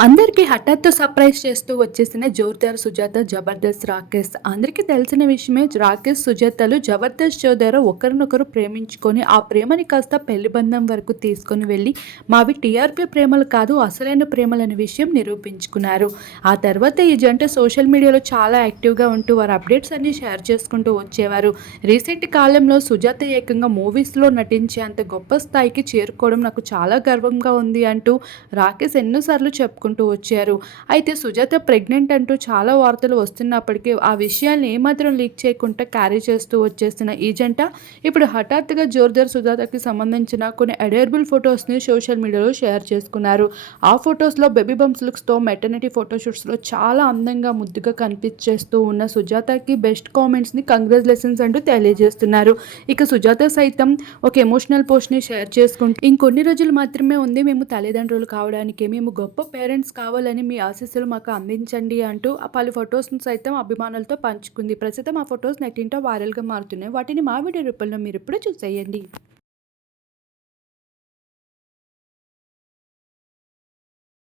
అందరికీ హఠాత్తు సర్ప్రైజ్ చేస్తూ వచ్చేసిన జోర్దార్ సుజాత, జబర్దస్త్ రాకేష్. అందరికీ తెలిసిన విషయమే. రాకేష్, సుజాతలు జబర్దస్త్ షో ద్వారా ఒకరినొకరు ప్రేమించుకొని ఆ ప్రేమని కాస్త పెళ్లి బంధం వరకు తీసుకొని వెళ్ళి మావి టీఆర్పీ ప్రేమలు కాదు అసలైన ప్రేమలనే విషయం నిరూపించుకున్నారు. ఆ తర్వాత ఈ జంట సోషల్ మీడియాలో చాలా యాక్టివ్గా ఉంటూ వారి అప్డేట్స్ అన్ని షేర్ చేసుకుంటూ వచ్చేవారు. రీసెంట్ కాలంలో సుజాత ఏకంగా మూవీస్లో నటించే అంత గొప్ప స్థాయికి చేరుకోవడం నాకు చాలా గర్వంగా ఉంది అంటూ రాకేష్ ఎన్నోసార్లు చెప్పుకుంటూ వచ్చారు. అయితే సుజాత ప్రెగ్నెంట్ అంటూ చాలా వార్తలు వస్తున్నప్పటికీ ఆ విషయాల్ని ఏమాత్రం లీక్ చేయకుండా క్యారీ చేస్తూ వచ్చేసిన ఈ జంట ఇప్పుడు హఠాత్తుగా జోర్దార్ సుజాతకి సంబంధించిన కొన్ని అడేరబుల్ ఫొటోస్ని సోషల్ మీడియాలో షేర్ చేసుకున్నారు. ఆ ఫొటోస్లో బేబీ బంప్స్ లుక్స్తో మెటర్నిటీ ఫోటోషూట్స్లో చాలా అందంగా ముద్దుగా కనిపించేస్తూ ఉన్న సుజాతకి బెస్ట్ కామెంట్స్ని కంగ్రాచులేషన్స్ అంటూ తెలియజేస్తున్నారు. ఇక సుజాత సైతం ఒక ఎమోషనల్ పోస్ట్ని షేర్ చేసుకుంటూ ఇంకొన్ని రోజులు మాత్రమే ఉంది మేము తల్లిదండ్రులు కావడానికి, మేము గొప్ప పేరెంట్స్ కావాలని మీ ఆశీస్సులు మాకు అందించండి అంటూ ఆ పలు ఫొటోస్ను సైతం అభిమానులతో పంచుకుంది. ప్రస్తుతం ఆ ఫొటోస్ నెట్టింటో వైరల్గా మారుతున్నాయి. వాటిని మా వీడియో రూపంలో మీరు ఇప్పుడు చూసేయండి.